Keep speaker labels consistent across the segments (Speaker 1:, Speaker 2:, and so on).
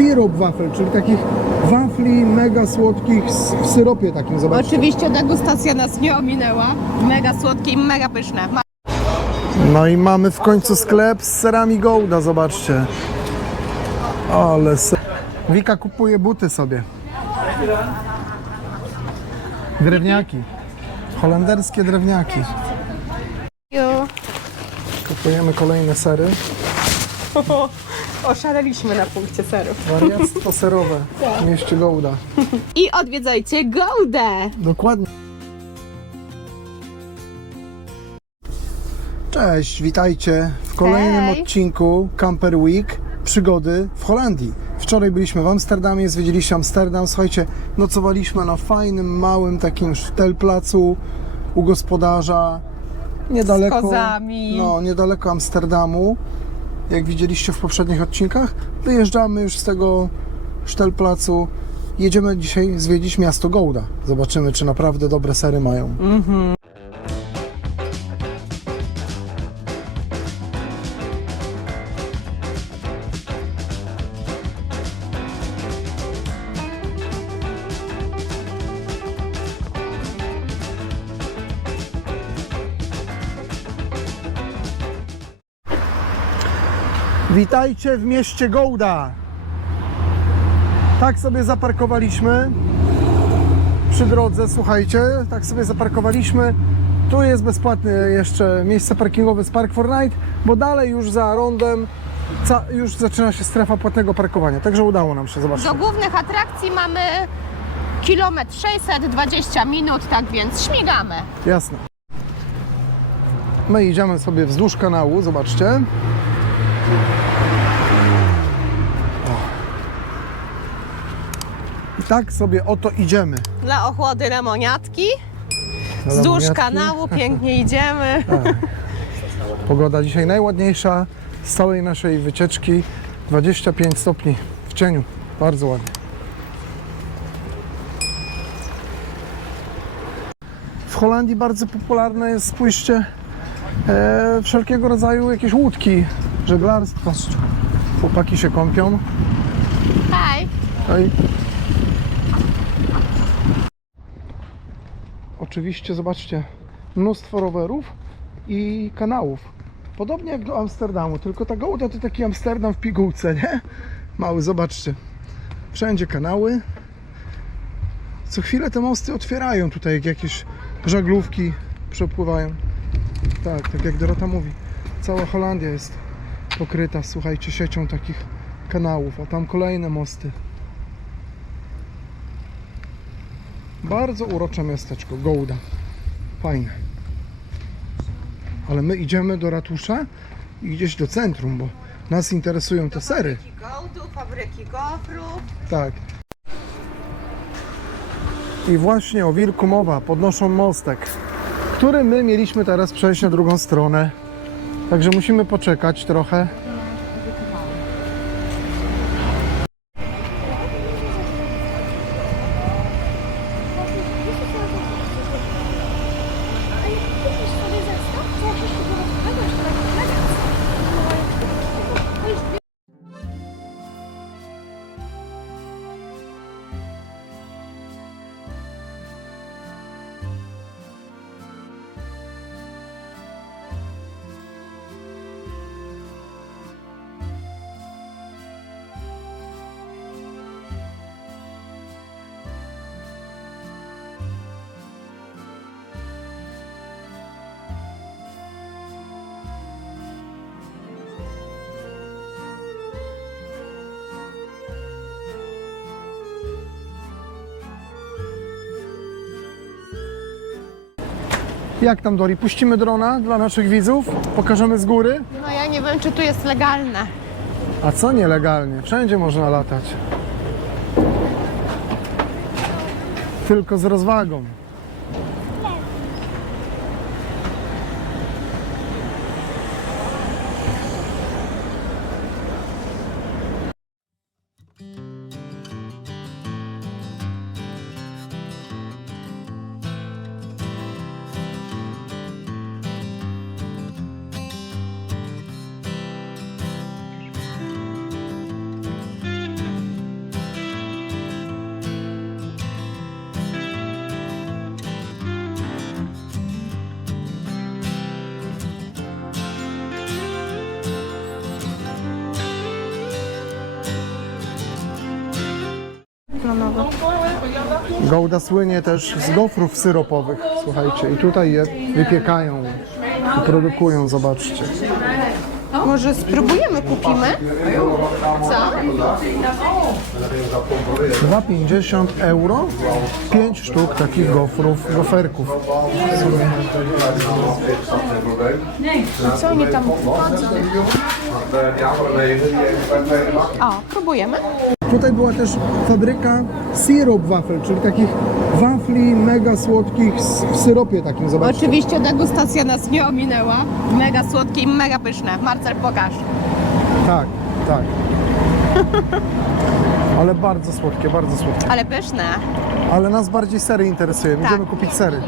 Speaker 1: Syrup wafel, czyli takich wafli mega słodkich z- w syropie takim, zobaczcie.
Speaker 2: Oczywiście degustacja nas nie ominęła. Mega słodkie i mega pyszne. Ma-
Speaker 1: No i mamy w końcu sklep z serami Gouda, zobaczcie. Ale se... Wika kupuje buty sobie. Drewniaki. Holenderskie drewniaki. Kupujemy kolejne sery.
Speaker 2: Oszaleliśmy na punkcie serów.
Speaker 1: Wariactwo serowe w mieście Gouda.
Speaker 2: I odwiedzajcie Goudę!
Speaker 1: Dokładnie. Cześć, witajcie w kolejnym
Speaker 2: Hej.
Speaker 1: odcinku Camper Week przygody w Holandii. Wczoraj byliśmy w Amsterdamie, zwiedziliście Amsterdam. Słuchajcie, nocowaliśmy na fajnym, małym takim sztelplacu u gospodarza niedaleko,
Speaker 2: Z kozami.
Speaker 1: no, niedaleko Amsterdamu. Jak widzieliście w poprzednich odcinkach, wyjeżdżamy już z tego sztelplacu. Jedziemy dzisiaj zwiedzić miasto Gouda. Zobaczymy, czy naprawdę dobre sery mają. Witajcie w mieście Gouda. Tak sobie zaparkowaliśmy przy drodze, słuchajcie, tak sobie zaparkowaliśmy. Tu jest bezpłatne jeszcze miejsce parkingowe z Park for Night, bo dalej już za rondem już zaczyna się strefa płatnego parkowania. Także udało nam się, zobaczcie.
Speaker 2: Do głównych atrakcji mamy kilometr 620 minut, tak więc śmigamy.
Speaker 1: Jasne. My idziemy sobie wzdłuż kanału, zobaczcie. I tak sobie oto idziemy.
Speaker 2: Dla ochłody lemoniatki. Wzdłuż
Speaker 1: lemoniatki.
Speaker 2: kanału pięknie idziemy.
Speaker 1: Pogoda dzisiaj najładniejsza z całej naszej wycieczki. 25 stopni w cieniu. Bardzo ładnie. W Holandii bardzo popularne jest, spójrzcie, e, wszelkiego rodzaju jakieś łódki, żeglarstwo. Chłopaki się kąpią.
Speaker 2: Hej!
Speaker 1: I... Oczywiście, zobaczcie, mnóstwo rowerów i kanałów. Podobnie jak do Amsterdamu, tylko ta Gouda to taki Amsterdam w pigułce, nie? Mały, zobaczcie. Wszędzie kanały. Co chwilę te mosty otwierają tutaj, jak jakieś żaglówki przepływają. Tak, tak jak Dorota mówi. Cała Holandia jest pokryta, słuchajcie, siecią takich kanałów, a tam kolejne mosty. Bardzo urocze miasteczko, Gouda. Fajne. Ale my idziemy do ratusza i gdzieś do centrum, bo nas interesują te sery.
Speaker 2: Gołdu, fabryki gofru.
Speaker 1: Tak. I właśnie o wilku mowa, podnoszą mostek, który my mieliśmy teraz przejść na drugą stronę. Także musimy poczekać trochę. Jak tam Dori? Puścimy drona dla naszych widzów? Pokażemy z góry?
Speaker 2: No ja nie wiem, czy tu jest legalne.
Speaker 1: A co nielegalnie? Wszędzie można latać. Tylko z rozwagą. Gouda słynie też z gofrów syropowych, słuchajcie, i tutaj je wypiekają i produkują, zobaczcie.
Speaker 2: Może spróbujemy, kupimy? Co?
Speaker 1: 2,50 euro, 5 sztuk takich gofrów, goferków.
Speaker 2: Co oni tam wchodzą? O, próbujemy?
Speaker 1: Tutaj była też fabryka syrup wafel, czyli takich wafli mega słodkich w syropie takim, zobaczcie.
Speaker 2: Oczywiście degustacja nas nie ominęła. Mega słodkie i mega pyszne. Marcel, pokaż.
Speaker 1: Tak, tak. Ale bardzo słodkie, bardzo słodkie.
Speaker 2: Ale pyszne.
Speaker 1: Ale nas bardziej sery interesują.
Speaker 2: Tak.
Speaker 1: Idziemy kupić sery.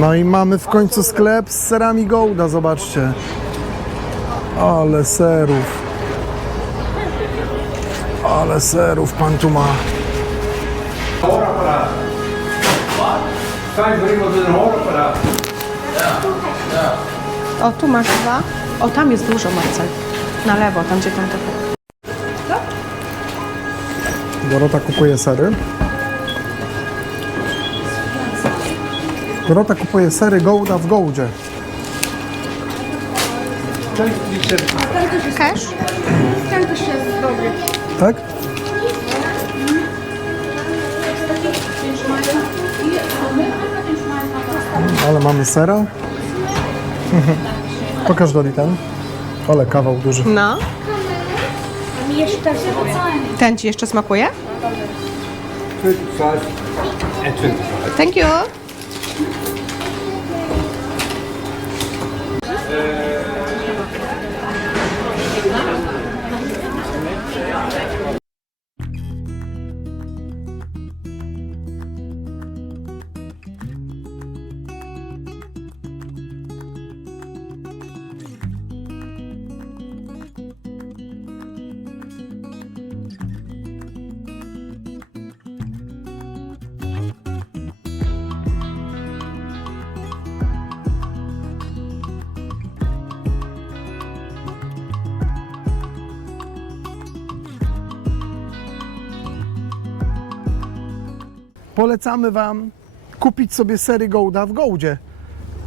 Speaker 1: No i mamy w końcu sklep z serami Gouda, zobaczcie. Ale serów. Ale serów pan tu ma.
Speaker 2: O, tu masz dwa. O, tam jest dużo, Marcel. Na lewo, tam gdzie tam to...
Speaker 1: Dorota kupuje sery. Dorota kupuje sery Gouda w Goudzie.
Speaker 2: Cash?
Speaker 1: Tak? Ale mamy sera. Pokaż Doli ten. Ale kawał duży.
Speaker 2: No. Ten ci jeszcze smakuje?
Speaker 3: 25 en 20.
Speaker 2: Thank you. Thank you.
Speaker 1: Polecamy Wam kupić sobie sery Gouda w Goudzie.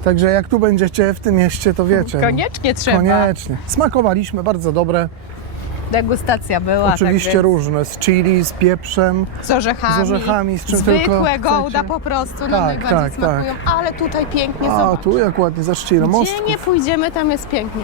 Speaker 1: Także jak tu będziecie w tym mieście, to wiecie. no.
Speaker 2: Koniecznie trzeba.
Speaker 1: Koniecznie. Smakowaliśmy, bardzo dobre.
Speaker 2: Degustacja była.
Speaker 1: Oczywiście
Speaker 2: tak więc
Speaker 1: różne, z chili, z pieprzem.
Speaker 2: Z orzechami.
Speaker 1: z orzechami, z czym
Speaker 2: Zwykłe
Speaker 1: chcecie.
Speaker 2: po prostu nam
Speaker 1: Tak,
Speaker 2: najbardziej
Speaker 1: tak,
Speaker 2: smakują. Ale tutaj pięknie,
Speaker 1: A
Speaker 2: zobacz.
Speaker 1: tu jak ładnie, ile
Speaker 2: Gdzie nie pójdziemy, tam jest pięknie.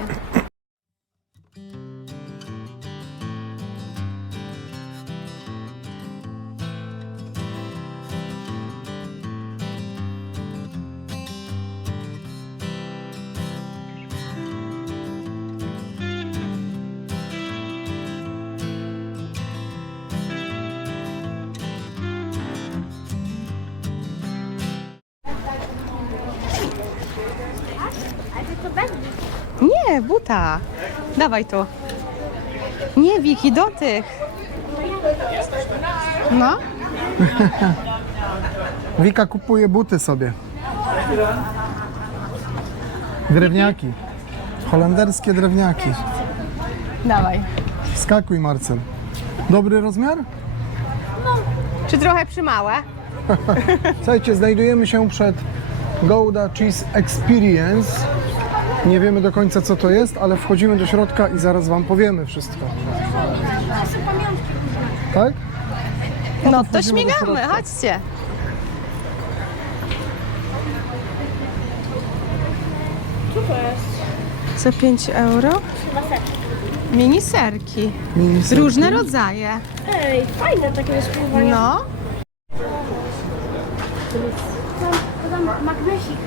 Speaker 2: Nie, buta. Dawaj tu. Nie, Wiki, do tych. No.
Speaker 1: Wika kupuje buty sobie. Drewniaki. Holenderskie drewniaki.
Speaker 2: Dawaj.
Speaker 1: Skakuj, Marcel. Dobry rozmiar?
Speaker 2: Czy trochę przymałe?
Speaker 1: Słuchajcie, znajdujemy się przed Gouda Cheese Experience. Nie wiemy do końca co to jest, ale wchodzimy do środka i zaraz Wam powiemy wszystko. Tak?
Speaker 2: No to śmigamy, chodźcie.
Speaker 4: Co to jest?
Speaker 2: Za 5 euro?
Speaker 4: Chyba ser.
Speaker 2: Mini serki.
Speaker 1: Mini serki.
Speaker 2: Różne rodzaje.
Speaker 4: Ej, fajne takie do spróbowania.
Speaker 2: No.
Speaker 4: Tam, tam magnesik.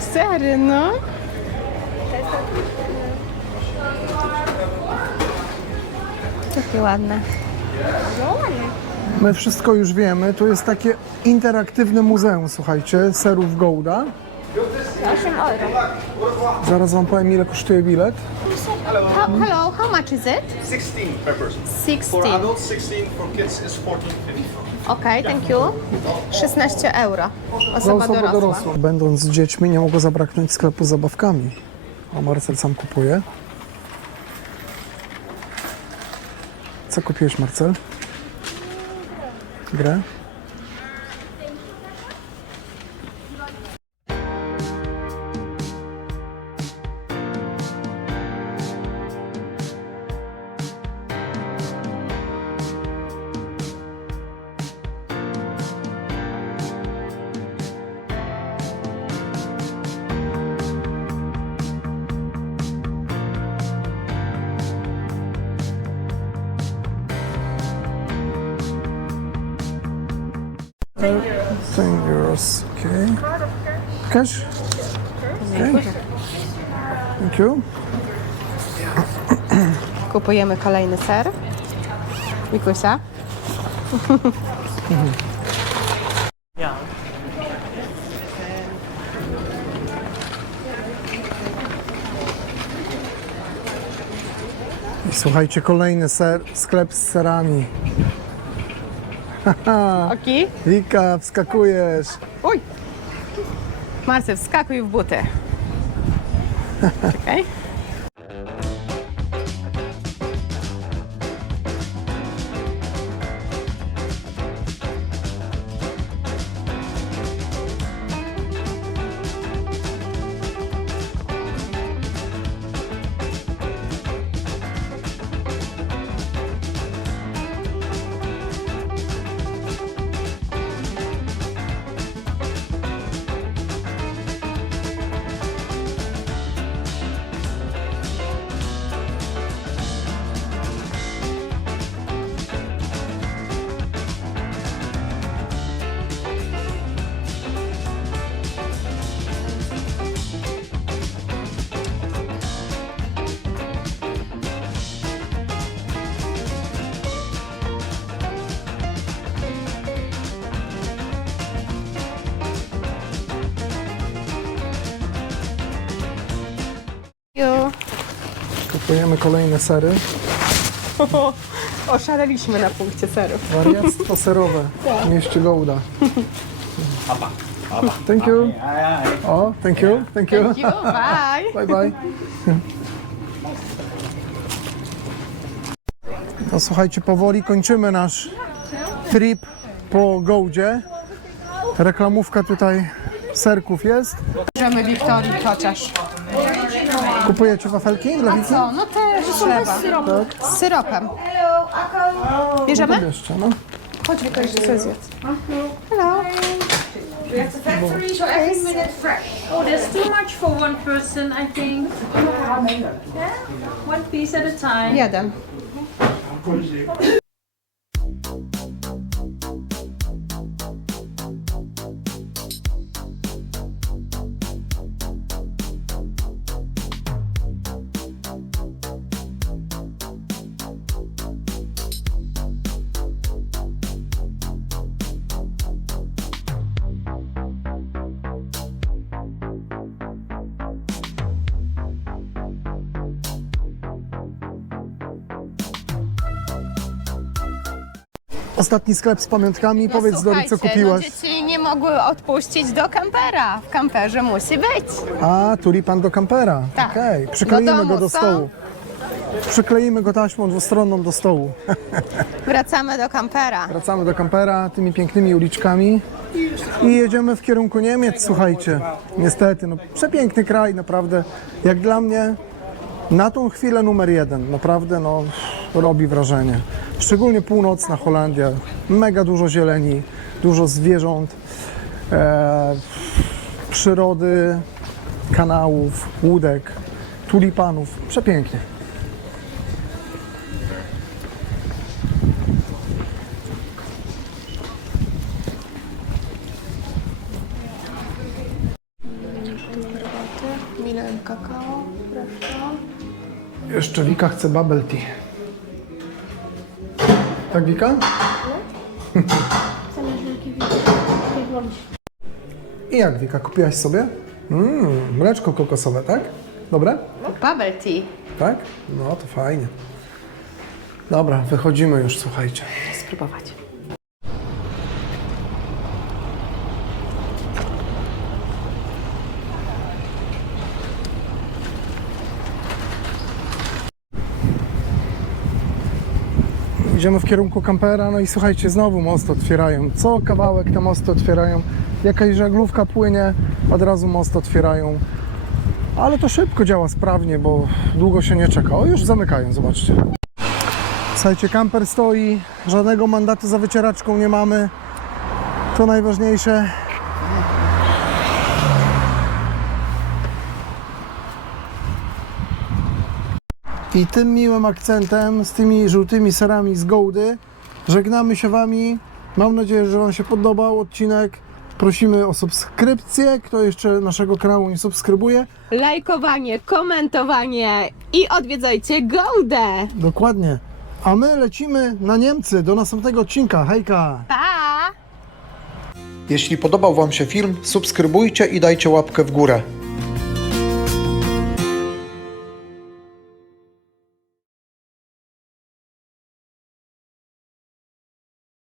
Speaker 2: Sery, no. Takie ładne.
Speaker 1: My wszystko już wiemy. Tu jest takie interaktywne muzeum, słuchajcie, serów Gouda.
Speaker 4: 8 euro.
Speaker 1: Zaraz Wam powiem, ile kosztuje bilet.
Speaker 2: How, hello, how much is it?
Speaker 5: 16 per person.
Speaker 2: 16.
Speaker 5: For adults, 16. For kids is 14.50.
Speaker 2: Okej, thank you. 16 euro. Osoba dorosła.
Speaker 1: Będąc z dziećmi nie mogło zabraknąć sklepu z zabawkami. A Marcel sam kupuje. Co kupiłeś, Marcel? Grę? Ten euros, okay. Cash? Okay. Thank you.
Speaker 2: Kupujemy kolejny ser. Mikusia.
Speaker 1: I słuchajcie, kolejny ser, sklep z serami.
Speaker 2: Oki.
Speaker 1: Wika, wskakujesz.
Speaker 2: Uj. Marcel, wskakuj w buty. Czekaj.
Speaker 1: Kupujemy kolejne sery.
Speaker 2: Oszaleliśmy na punkcie serów.
Speaker 1: Wariactwo serowe w mieście Gouda. Thank you. O, thank you, thank you.
Speaker 2: Thank you, bye.
Speaker 1: Bye bye. No słuchajcie, powoli kończymy nasz trip po Goudzie. Reklamówka tutaj serków jest.
Speaker 2: Możemy Wiktorii chociaż.
Speaker 1: Kupujecie wafelki dla Wiki?
Speaker 2: Co? No też trzeba. Z syropem. Bierzemy?
Speaker 1: Jeszcze, no.
Speaker 2: Chodź Wiktorii, jeszcze coś zjedz. Hello.
Speaker 6: So every minute fresh. Oh, there's too much for one person, I think. One piece at a time.
Speaker 2: Jeden.
Speaker 1: Ostatni sklep z pamiątkami. Powiedz Dori, co
Speaker 2: słuchajcie,
Speaker 1: kupiłaś.
Speaker 2: No dzieci nie mogły odpuścić do kampera. W kamperze musi być.
Speaker 1: A, tulipan do kampera.
Speaker 2: Tak.
Speaker 1: Okej, przykleimy
Speaker 2: Do
Speaker 1: go do stołu. Przykleimy go taśmą dwustronną do stołu.
Speaker 2: Wracamy do kampera.
Speaker 1: Wracamy do kampera tymi pięknymi uliczkami i jedziemy w kierunku Niemiec, słuchajcie. Niestety, no przepiękny kraj, naprawdę. Jak dla mnie na tą chwilę numer jeden, naprawdę no robi wrażenie. Szczególnie północna Holandia, mega dużo zieleni, dużo zwierząt, e, przyrody, kanałów, łódek, tulipanów, przepięknie.
Speaker 2: Milem kakao.
Speaker 1: Jeszcze Wika chce bubble tea. Tak, Wika?
Speaker 4: Wolisz.
Speaker 1: I jak, Wika, kupiłaś sobie? Mmm, mleczko kokosowe, tak? Dobre?
Speaker 2: Bubble tea.
Speaker 1: Tak? No to fajnie. Dobra, wychodzimy już, słuchajcie.
Speaker 2: Spróbować.
Speaker 1: Idziemy w kierunku kampera, no i słuchajcie, znowu most otwierają. Co kawałek te mosty otwierają. Jakaś żaglówka płynie, od razu most otwierają. Ale to szybko działa sprawnie, bo długo się nie czeka. O, już zamykają, zobaczcie. Słuchajcie, kamper stoi, żadnego mandatu za wycieraczką nie mamy. To najważniejsze. I tym miłym akcentem, z tymi żółtymi serami z Gołdy, żegnamy się Wami. Mam nadzieję, że Wam się podobał odcinek. Prosimy o subskrypcję. Kto jeszcze naszego kanału nie subskrybuje,
Speaker 2: Lajkowanie, komentowanie i odwiedzajcie Goldę.
Speaker 1: dokładnie. A my lecimy na Niemcy do następnego odcinka. Hejka!
Speaker 2: Pa!
Speaker 1: Jeśli podobał Wam się film, subskrybujcie i dajcie łapkę w górę.